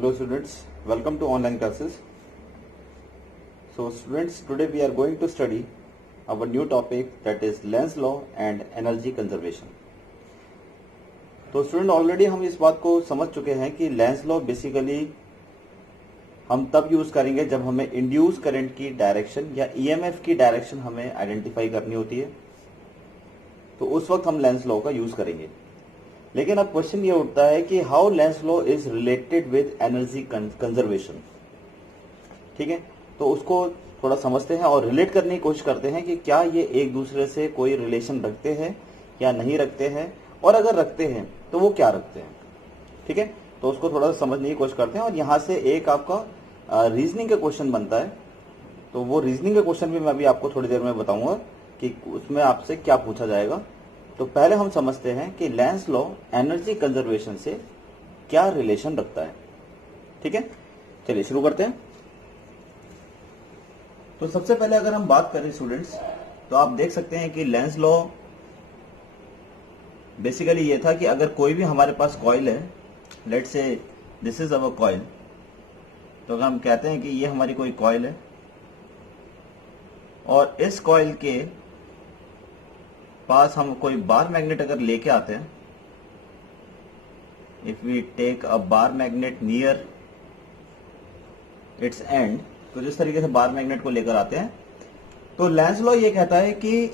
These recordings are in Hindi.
Hello students, welcome to online classes. So students, today we are going to study our new topic, that is Lenz law and energy conservation. तो स्टूडेंट ऑलरेडी हम इस बात को समझ चुके हैं कि लेंस लॉ बेसिकली हम तब यूज करेंगे जब हमें इंड्यूस करंट की डायरेक्शन या ईएमएफ की डायरेक्शन हमें आइडेंटिफाई करनी होती है, तो उस वक्त हम लेंस लॉ का यूज करेंगे। लेकिन अब क्वेश्चन ये उठता है कि how Lenz law is related with energy conservation. ठीक है, तो उसको थोड़ा समझते हैं और रिलेट करने की कोशिश करते हैं कि क्या ये एक दूसरे से कोई रिलेशन रखते हैं या नहीं रखते हैं, और अगर रखते हैं तो वो क्या रखते हैं। ठीक है, तो उसको थोड़ा सा समझने की कोशिश करते हैं और यहाँ से एक आपका रीजनिंग का क्वेश्चन बनता है। तो वो रीजनिंग का क्वेश्चन भी मैं अभी आपको थोड़ी देर में बताऊंगा कि उसमें आपसे क्या पूछा जाएगा। तो पहले हम समझते हैं कि लेंस लॉ एनर्जी कंजर्वेशन से क्या रिलेशन रखता है। ठीक है, चलिए शुरू करते हैं। तो सबसे पहले अगर हम बात करें स्टूडेंट्स, तो आप देख सकते हैं कि लेंस लॉ बेसिकली ये था कि अगर कोई भी हमारे पास कॉइल है, let's say this is our coil, तो अगर हम कहते हैं कि ये हमारी कोई कॉइल है और इस कॉइल के पास हम कोई बार मैग्नेट अगर लेके आते हैं, if we take a bar magnet near its end, तो जिस तरीके से बार मैग्नेट को लेकर आते हैं, तो लेंस लॉ ये कहता है कि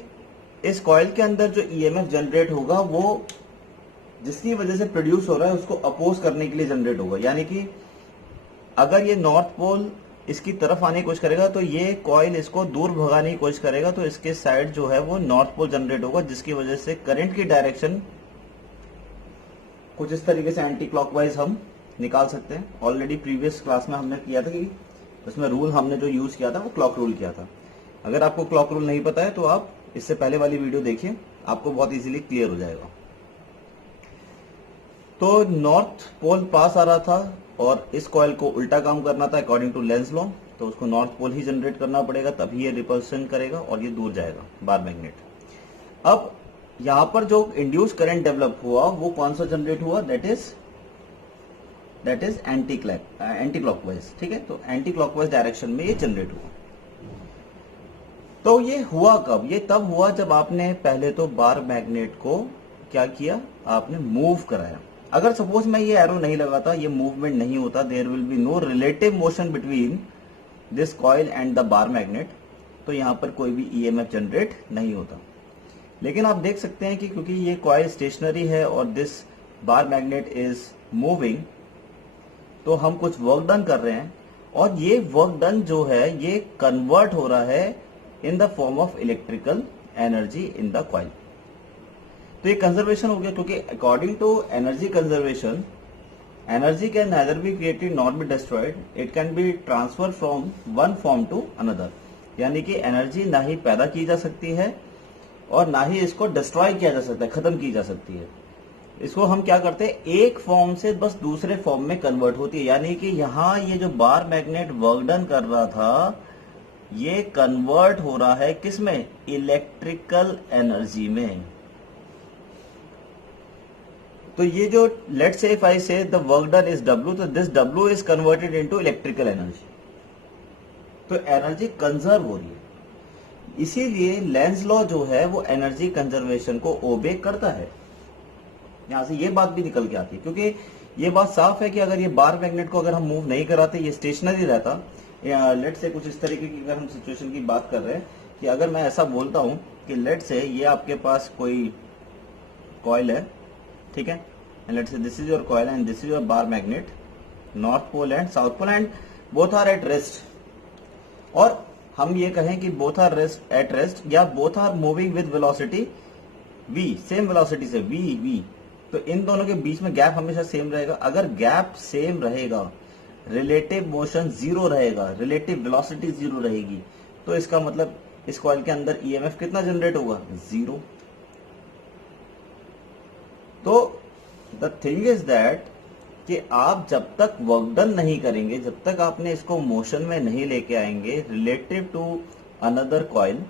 इस कॉइल के अंदर जो ईएमएफ जनरेट होगा वो जिसकी वजह से प्रोड्यूस हो रहा है उसको अपोज करने के लिए जनरेट होगा। यानी कि अगर ये नॉर्थ पोल इसकी तरफ आने की कोशिश करेगा तो ये कॉइल इसको दूर भगाने की कोशिश करेगा, तो इसके साइड जो है वो नॉर्थ पोल जनरेट होगा, जिसकी वजह से करंट की डायरेक्शन कुछ इस तरीके से एंटी क्लॉकवाइज हम निकाल सकते हैं। ऑलरेडी प्रीवियस क्लास में हमने किया था कि उसमें रूल हमने जो यूज किया था वो क्लॉक रूल किया था। अगर आपको क्लॉक रूल नहीं पता है तो आप इससे पहले वाली वीडियो देखिए, आपको बहुत इजीली क्लियर हो जाएगा। तो नॉर्थ पोल पास आ रहा था और इस कॉइल को उल्टा काम करना था अकॉर्डिंग टू लेंस लॉ, तो उसको नॉर्थ पोल ही जनरेट करना पड़ेगा, तभी ये रिपल्शन करेगा और ये दूर जाएगा बार मैग्नेट। अब यहां पर जो इंड्यूस करंट डेवलप हुआ वो कौन सा जनरेट हुआ, दैट इज एंटी क्लॉकवाइज। ठीक है, तो एंटी क्लॉकवाइज डायरेक्शन में ये जनरेट हुआ। तो ये हुआ कब, ये तब हुआ जब आपने पहले तो बार मैग्नेट को क्या किया, आपने मूव कराया। अगर सपोज मैं ये एरो नहीं लगाता, ये मूवमेंट नहीं होता, there will be no relative motion between this coil and the bar magnet, तो यहां पर कोई भी ईएमएफ जनरेट नहीं होता। लेकिन आप देख सकते हैं कि क्योंकि ये कॉइल स्टेशनरी है और this bar magnet is moving, तो हम कुछ वर्क डन कर रहे हैं और ये वर्क डन जो है ये कन्वर्ट हो रहा है in the form of electrical energy in the coil. तो ये कंजर्वेशन हो गया, क्योंकि according to energy conservation, energy can neither be created not be destroyed, it can be transfer from one form to another. यानी कि एनर्जी ना ही पैदा की जा सकती है और ना ही इसको डिस्ट्रॉय किया जा सकता है, खत्म की जा सकती है। इसको हम क्या करते हैं, एक फॉर्म से बस दूसरे फॉर्म में कन्वर्ट होती है। यानी कि यहाँ ये जो बार मैग्नेट वर्क डन कर रहा था ये कन्वर्ट हो रहा है किसमें, इलेक्ट्रिकल एनर्जी में। तो ये जो लेट्स से इफ आई से the work done is W, तो this W is converted into electrical energy, तो एनर्जी कंजर्व हो रही है। इसीलिए लेंस लॉ जो है वो एनर्जी कंजर्वेशन को ओबे करता है। यहां से ये बात भी निकल के आती है, क्योंकि ये बात साफ है कि अगर ये बार मैग्नेट को अगर हम मूव नहीं कराते, ये स्टेशनरी रहता, लेट से कुछ इस तरीके की अगर हम सिचुएशन की बात कर रहे हैं कि अगर मैं ऐसा बोलता हूं कि लेट से ये आपके पास कोई कॉइल है, ठीक है, let's say this is your coil and this is your bar magnet, north pole and south pole, and both are at rest, और हम ये कहें कि बोथ आर एट रेस्ट या both are moving with velocity v, same velocity से v, तो इन दोनों के बीच में गैप हमेशा सेम रहेगा। अगर गैप सेम रहेगा, रिलेटिव मोशन जीरो रहेगा, रिलेटिव वेलोसिटी जीरो रहेगी, तो इसका मतलब इस कॉइल के अंदर ईएमएफ कितना जनरेट होगा, जीरो। तो द थिंग इज दैट कि आप जब तक वर्क डन नहीं करेंगे, जब तक आपने इसको मोशन में नहीं लेके आएंगे रिलेटिव टू अनदर कॉइल,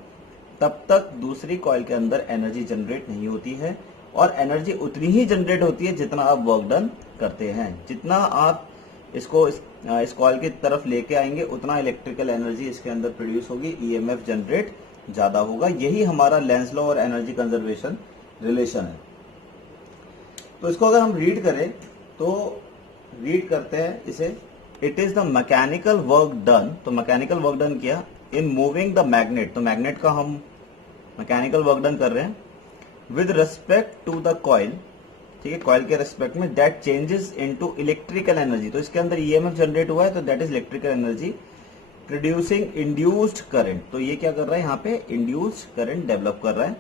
तब तक दूसरी कॉइल के अंदर एनर्जी जनरेट नहीं होती है, और एनर्जी उतनी ही जनरेट होती है जितना आप वर्क डन करते हैं। जितना आप इसको इस कॉइल की तरफ लेके आएंगे, उतना इलेक्ट्रिकल एनर्जी इसके अंदर प्रोड्यूस होगी, ईएमएफ जनरेट ज्यादा होगा। यही हमारा लेंस लॉ और एनर्जी कंजर्वेशन रिलेशन है। तो इसको अगर हम रीड करें तो रीड करते हैं इसे, it is the mechanical work done. तो मैकेनिकल वर्क डन किया इन मूविंग द मैग्नेट, तो मैग्नेट का हम मैकेनिकल वर्क डन कर रहे हैं with respect to the coil, ठीक है, कॉइल के रिस्पेक्ट में, that changes into electrical energy. तो इसके अंदर ईएमएफ जनरेट हुआ है, तो that is electrical energy producing induced current. तो ये क्या कर रहा है, यहाँ पे इंड्यूस्ड करंट डेवलप कर रहा है।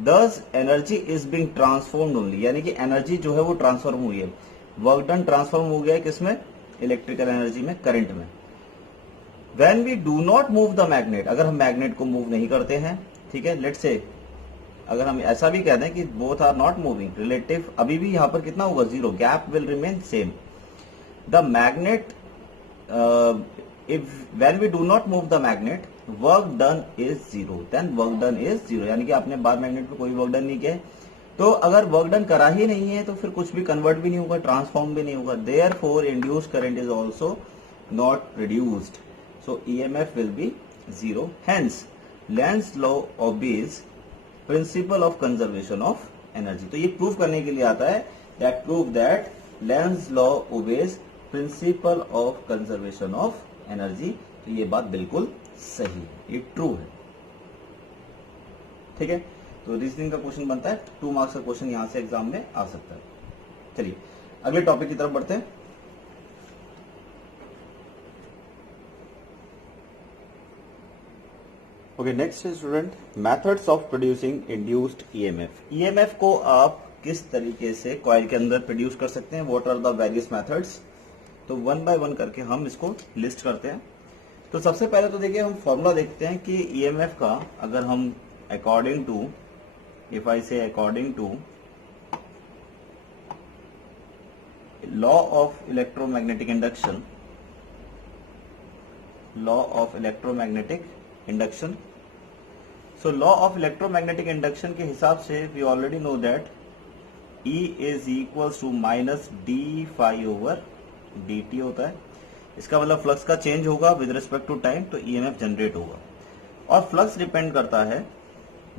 दस energy is being transformed only, यानी कि एनर्जी जो है वो ट्रांसफॉर्म हुई है, वर्क डन ट्रांसफॉर्म हो गया है किसमें, इलेक्ट्रिकल एनर्जी में, करंट में। When we do not move the magnet, अगर हम मैग्नेट को मूव नहीं करते हैं, ठीक है, लेट्स से अगर हम ऐसा भी कह दें कि both are not moving, relative अभी भी यहां पर कितना होगा, zero, gap will remain same. The magnet if when we do not move the magnet work done is zero, then work done is zero, यानी कि आपने बार मैग्नेट पे कोई वर्क डन नहीं किया है, तो अगर वर्क डन करा ही नहीं है तो फिर कुछ भी कन्वर्ट भी नहीं होगा, ट्रांसफॉर्म भी नहीं होगा। Therefore induced current is also not produced, so EMF will be zero. Hence Lenz law obeys principle of conservation of energy. तो ये प्रूव करने के लिए आता है, that prove that Lenz law obeys principle of conservation of energy. तो ये बात बिल्कुल सही है, ये ट्रू है, ठीक है। तो रीजनिंग का क्वेश्चन बनता है, 2 मार्क्स का क्वेश्चन यहां से एग्जाम में आ सकता है। चलिए अगले टॉपिक की तरफ बढ़ते हैं। Okay, next student, methods of producing induced EMF. EMF को आप किस तरीके से कॉइल के अंदर प्रोड्यूस कर सकते हैं, what are the various methods. तो वन बाय वन करके हम इसको लिस्ट करते हैं। तो सबसे पहले तो देखिए हम फॉर्मूला देखते हैं कि ईएमएफ का, अगर हम according to, if I say according to law of electromagnetic induction, law of electromagnetic induction, so law of electromagnetic induction के हिसाब से we already know that E is equals to minus d phi over d t होता है। इसका मतलब फ्लक्स का चेंज होगा विद रिस्पेक्ट टू टाइम, तो ईएमएफ जनरेट होगा, और फ्लक्स डिपेंड करता है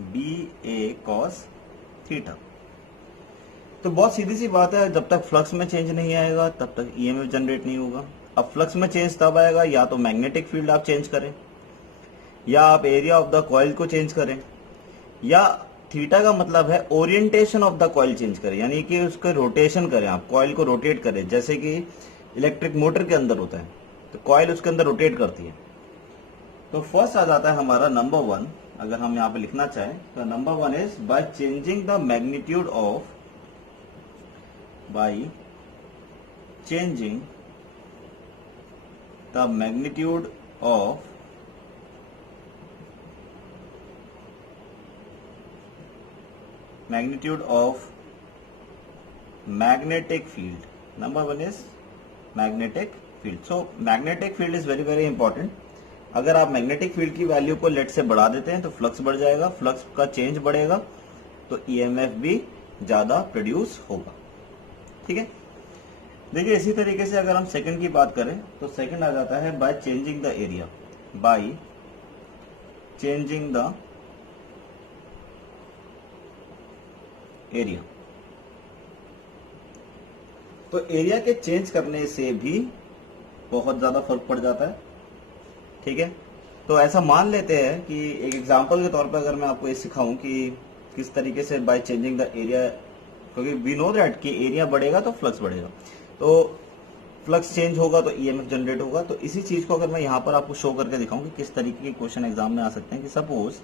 बी ए कॉस थीटा। तो बहुत सीधी सी बात है, जब तक फ्लक्स में चेंज नहीं आएगा तब तक ईएमएफ जनरेट नहीं होगा। अब फ्लक्स में चेंज तब आएगा या तो मैग्नेटिक फील्ड आप चेंज करें, या आप एरिया ऑफ द कॉइल को चेंज करें, या थीटा का मतलब है orientation of the coil change करें, यानी कि उसका रोटेशन करें, आप कॉइल को रोटेट करें, जैसे कि इलेक्ट्रिक मोटर के अंदर होता है, तो कॉइल उसके अंदर रोटेट करती है। तो फर्स्ट आ जाता है हमारा नंबर 1, अगर हम यहाँ पे लिखना चाहें तो number 1 is by changing the magnitude of, bye changing the magnitude of magnetic field. Number 1 is magnetic field. So magnetic field is very very important. अगर आप मैग्नेटिक फील्ड की वैल्यू को लेट से बढ़ा देते हैं तो फ्लक्स बढ़ जाएगा, फ्लक्स का चेंज बढ़ेगा तो ईएमएफ भी ज्यादा प्रोड्यूस होगा, ठीक है। देखिए इसी तरीके से अगर हम सेकंड की बात करें तो सेकंड आ जाता है bye changing the area, bye changing the area. तो एरिया के चेंज करने से भी बहुत ज्यादा फर्क पड़ जाता है, ठीक है। तो ऐसा मान लेते हैं कि एक एग्जांपल के तौर पर अगर मैं आपको ये सिखाऊं कि किस तरीके से बाय चेंजिंग द एरिया, क्योंकि वी नो दैट कि एरिया बढ़ेगा तो फ्लक्स बढ़ेगा, तो फ्लक्स चेंज होगा तो ईएमएफ जनरेट होगा। तो इसी चीज को अगर मैं यहाँ पर आपको शो करके दिखाऊं कि किस तरीके के क्वेश्चन एग्जाम में आ सकते हैं, कि सपोज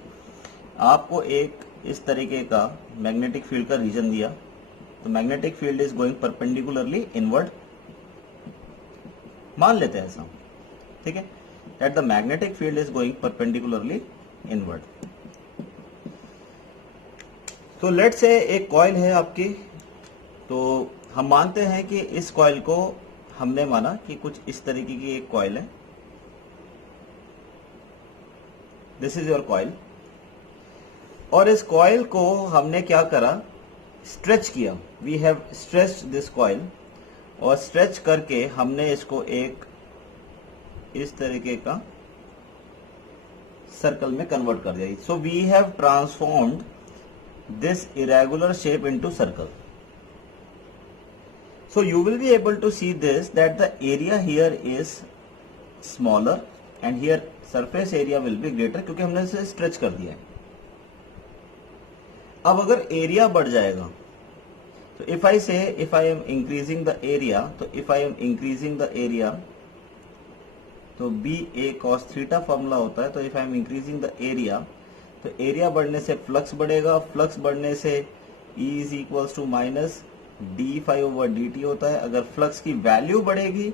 आपको एक इस तरीके का मैग्नेटिक फील्ड का रीजन दिया, तो magnetic field is going perpendicularly inward, मान लेते हैं ऐसा, ठीक है, that the magnetic field is going perpendicularly inward. तो लेट से एक कॉइल है आपकी, तो हम मानते हैं कि इस कॉइल को हमने माना कि कुछ इस तरीके की एक कॉइल है, दिस इज योर कॉइल, और इस कॉइल को हमने क्या करा, स्ट्रेच किया, we have stretched this coil, और स्ट्रेच करके हमने इसको एक इस तरीके का सर्कल में कन्वर्ट कर दिया। So we have transformed this irregular shape into circle. So you will be able to see this that the area here is smaller and here surface area will be greater क्योंकि हमने इसे स्ट्रेच कर दिया है। अब अगर एरिया बढ़ जाएगा तो if I say if I am increasing the area, तो if I am increasing the area तो b a cos theta formula होता है। तो if I am increasing the area तो एरिया बढ़ने से फ्लक्स बढ़ेगा, फ्लक्स बढ़ने से E is equals to minus d∅/dt होता है। अगर फ्लक्स की वैल्यू बढ़ेगी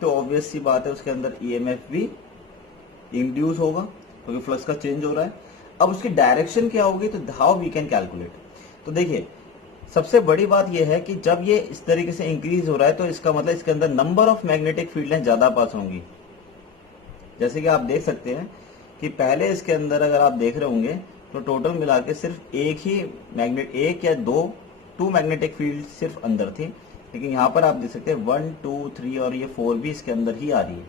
तो ऑब्वियस सी बात है उसके अंदर ईएमएफ भी इंड्यूस होगा क्योंकि फ्लक्स का चेंज हो रहा है। अब उसकी डायरेक्शन क्या होगी, तो हाउ वी कैन कैलकुलेट। तो देखिए सबसे बड़ी बात यह है कि जब ये इस तरीके से इंक्रीज हो रहा है तो इसका मतलब इसके अंदर नंबर ऑफ मैग्नेटिक फील्ड ज्यादा पास होंगी। जैसे कि आप देख सकते हैं कि पहले इसके अंदर अगर आप देख रहे होंगे तो टोटल मिला के सिर्फ एक या टू मैग्नेटिक फील्ड सिर्फ अंदर थी, लेकिन यहाँ पर आप देख सकते हैं 1 2 3 और ये 4 भी इसके अंदर ही आ रही है।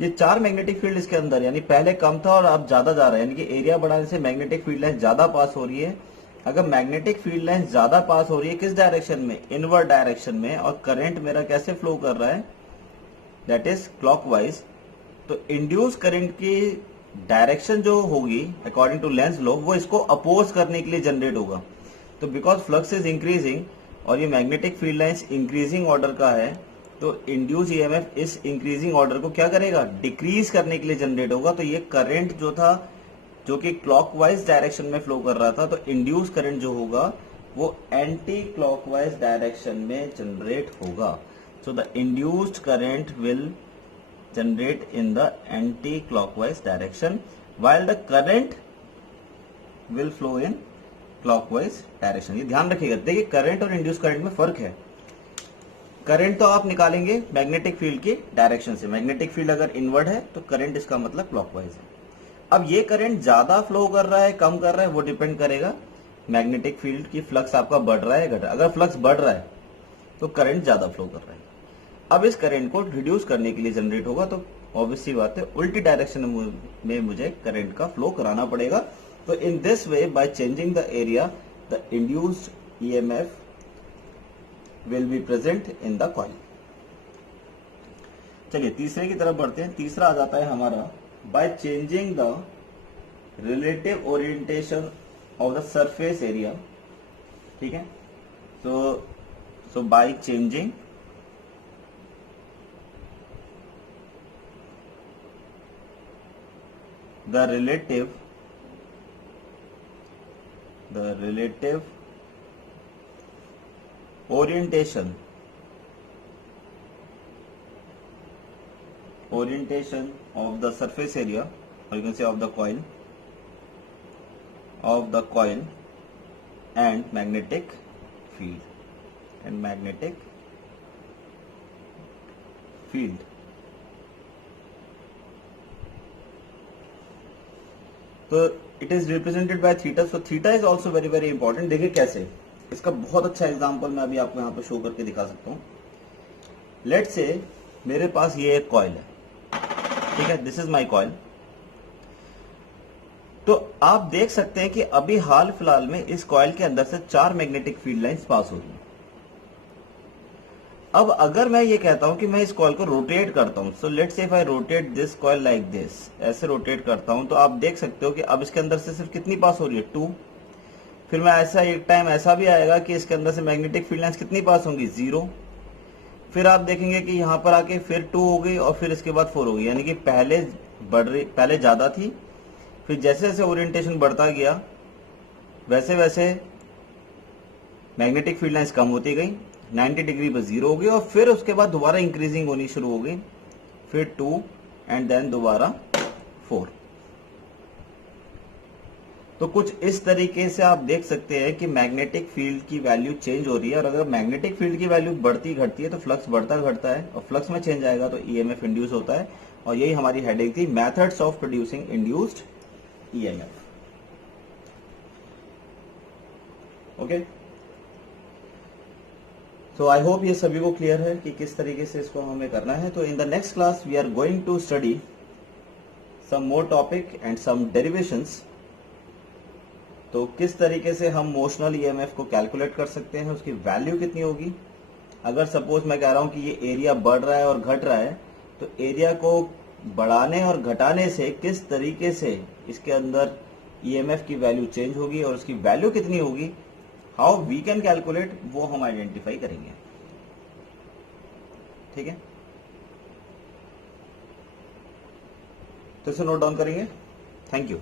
ये 4 मैग्नेटिक फील्ड इसके अंदर, यानी पहले कम था और अब ज्यादा जा रहा है, यानी कि एरिया बढ़ाने से मैग्नेटिक फील्ड लाइन ज्यादा पास हो रही है। अगर मैग्नेटिक फील्ड लाइन ज्यादा पास हो रही है किस डायरेक्शन में, इनवर्ड डायरेक्शन में, और करंट मेरा कैसे फ्लो कर रहा है, दैट इज क्लॉकवाइज, तो इंड्यूस करंट की डायरेक्शन जो होगी अकॉर्डिंग टू लेंस लॉ वो इसको अपोज करने के लिए जनरेट होगा। तो बिकॉज फ्लक्स इज इंक्रीजिंग और ये magnetic field lines increasing order का है तो इंड्यूस ईएमएफ इस इंक्रीजिंग ऑर्डर को क्या करेगा, डिक्रीज करने के लिए जनरेट होगा। तो ये करंट जो था जो कि क्लॉकवाइज डायरेक्शन में फ्लो कर रहा था, तो इंड्यूस करंट जो होगा वो एंटी क्लॉकवाइज डायरेक्शन में जनरेट होगा। So the induced current will generate in the anti clockwise direction while the current will flow in clockwise direction. ये ध्यान रखिएगा। देखिए करंट और इंड्यूस करंट में फर्क है। करंट तो आप निकालेंगे मैग्नेटिक फील्ड की डायरेक्शन से, मैग्नेटिक फील्ड अगर इनवर्ड है तो करंट इसका मतलब क्लॉकवाइज है। अब ये करंट ज्यादा फ्लो कर रहा है कम कर रहा है वो डिपेंड करेगा मैग्नेटिक फील्ड की फ्लक्स आपका बढ़ रहा है घट रहा है। अगर फ्लक्स बढ़ रहा है तो करंट ज्यादा फ्लो कर रहा है। अब इस करंट को रिड्यूस करने के लिए जनरेट होगा तो ऑब्वियस सी बात है उल्टी डायरेक्शन में मुझे करंट का फ्लो कराना पड़ेगा। तो in this way by changing the area the induced EMF will be present in the coil. चलिए तीसरे की तरफ बढ़ते हैं। तीसरा आ जाता है हमारा by changing the relative orientation of the surface area. ठीक है, so by changing the relative orientation of the surface area, or you can say of the coil and magnetic field तो it is represented by theta. So theta is also very very important. देखिए कैसे, इसका बहुत अच्छा एग्जांपल मैं अभी आपको यहाँ पे शो करके दिखा सकता हूँ। लेट से मेरे पास ये एक कॉइल है, ठीक है, दिस इज माय कॉइल। तो आप देख सकते हैं कि अभी हाल फिलहाल में इस कॉइल के अंदर से 4 मैग्नेटिक फील्ड लाइंस पास हो रही हैं। अब अगर मैं ये कहता हूं कि मैं इस कॉइल को रोटेट करता हूं, so let's say if I rotate this coil like this, ऐसे रोटेट करता हूं, तो आप देख सकते हो कि अब इसके अंदर से सिर्फ कितनी पास हो रही है, 2। फिर मैं ऐसा एक टाइम ऐसा भी आएगा कि इसके अंदर से मैग्नेटिक फील्ड लाइंस कितनी पास होंगी, 0। फिर आप देखेंगे कि यहां पर आके फिर 2 हो गई और फिर इसके बाद 4 हो गई, यानी कि पहले ज्यादा थी, फिर जैसे जैसे ओरिएंटेशन बढ़ता गया वैसे वैसे मैग्नेटिक फील्ड लाइंस कम होती गई, 90 डिग्री पर 0 हो गई और फिर उसके बाद दोबारा इंक्रीजिंग होनी शुरू हो गई, फिर 2 एंड देन दोबारा 4। तो कुछ इस तरीके से आप देख सकते हैं कि मैग्नेटिक फील्ड की वैल्यू चेंज हो रही है, और अगर मैग्नेटिक फील्ड की वैल्यू बढ़ती घटती है तो फ्लक्स बढ़ता घटता है, और फ्लक्स में चेंज आएगा तो ईएमएफ इंड्यूस होता है। और यही हमारी हेडिंग थी, methods of producing induced EMF. Okay, so I hope ये सभी को क्लियर है कि किस तरीके से इसको हमें करना है. तो in the next class we are going to study some more topic and some derivations. तो किस तरीके से हम मोशनल ईएमएफ को कैलकुलेट कर सकते हैं, उसकी वैल्यू कितनी होगी. अगर सपोज मैं कह रहा हूं कि ये एरिया बढ़ रहा है और घट रहा है, तो एरिया को बढ़ाने और घटाने से किस तरीके से इसके अंदर ईएमएफ की वैल्यू चेंज होगी और उसकी वैल्यू कितनी होगी, हाउ वी कैन कैलकुलेट, वो हम आइडेंटिफाई करेंगे. ठीक है, तो इसे नोट डाउन करेंगे. Thank you.